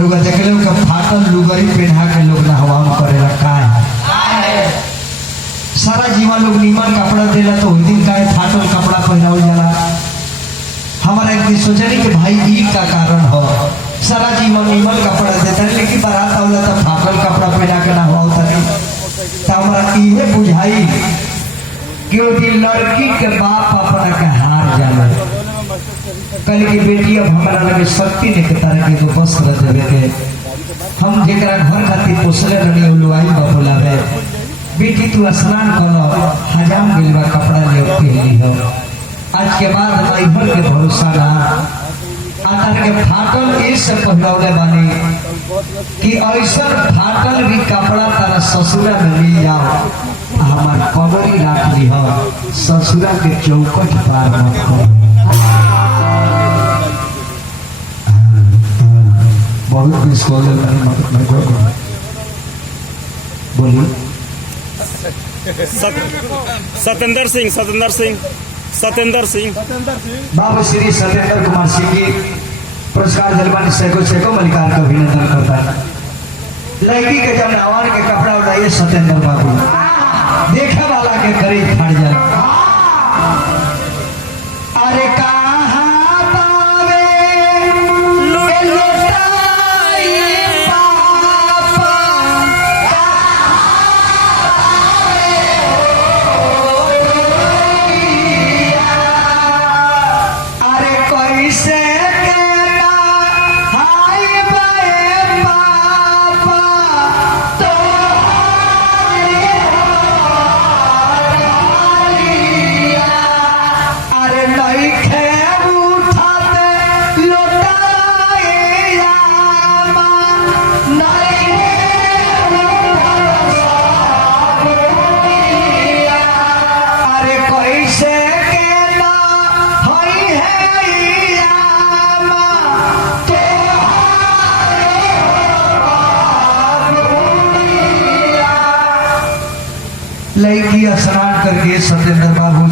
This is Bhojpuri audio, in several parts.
रुआ देख लो कि फाटल लुगरी पहना के लोग नहवा में करेला काय सारा जीवन लोग नीमन कपड़ा देला तो उस दिन काय फाटल कपड़ा पहनावल जाला। हमारा एक दिन सोचनी कि भाई ई का कारण हो सारा जीवन नीमन कपड़ा देता है लेकिन बारात आवला तो फाटल कपड़ा पहना के नहवा उतरी तो हमारा इहे बुझाई कि वो लड़की के बाप अपना के हार जाला कल की बेटी अब हमारा लगे शक्ति ने के तरह के वस्त्र देवे के हम जेकरा घर खातिर पोसले रही उलवाई बोलावे बेटी तू स्नान करो हजाम गिलवा कपड़ा ले पहनी हो आज के बाद अइबर के भरोसा ना आतर के फाटल इस पहनावले बानी कि ऐसा फाटल भी कपड़ा तारा ससुरा में ले जाओ हमार कबरी राख ली हो ससुरा के चौकट पार मत करो। बहुत मिस कॉल बोलिए सतेंद्र सिंह बाबू श्री सतेंद्र कुमार सिंह जी पुरस्कार जलवानी सैको मलिकार का अभिनंदन करता है। लड़की के जब नवान के कपड़ा उड़ाइए सतेंद्र बाबू देखा वाला के खरीद फाड़ जाए। अरे लड़की स्नान करके सतेंद्र बाबू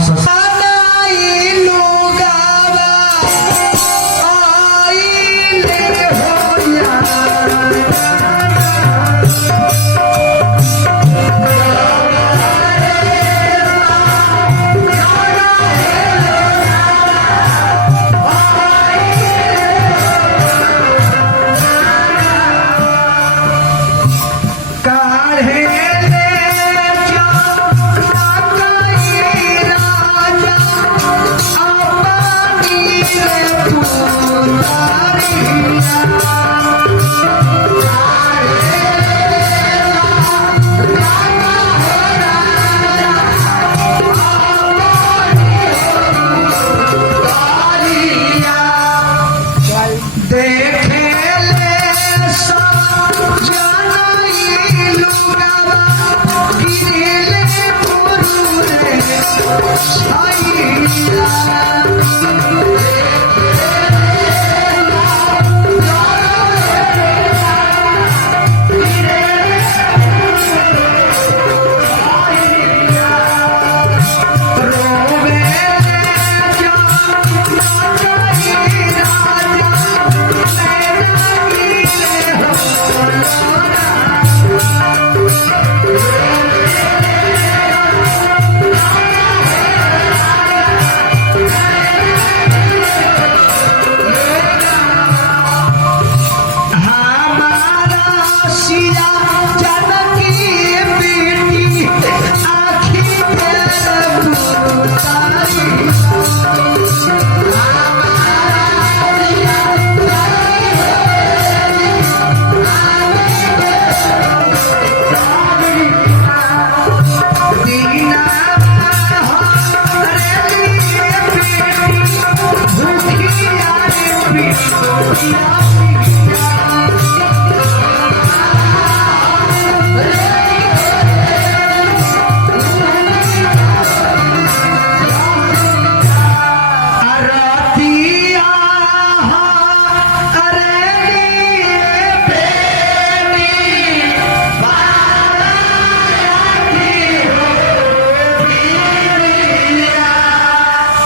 Yeah.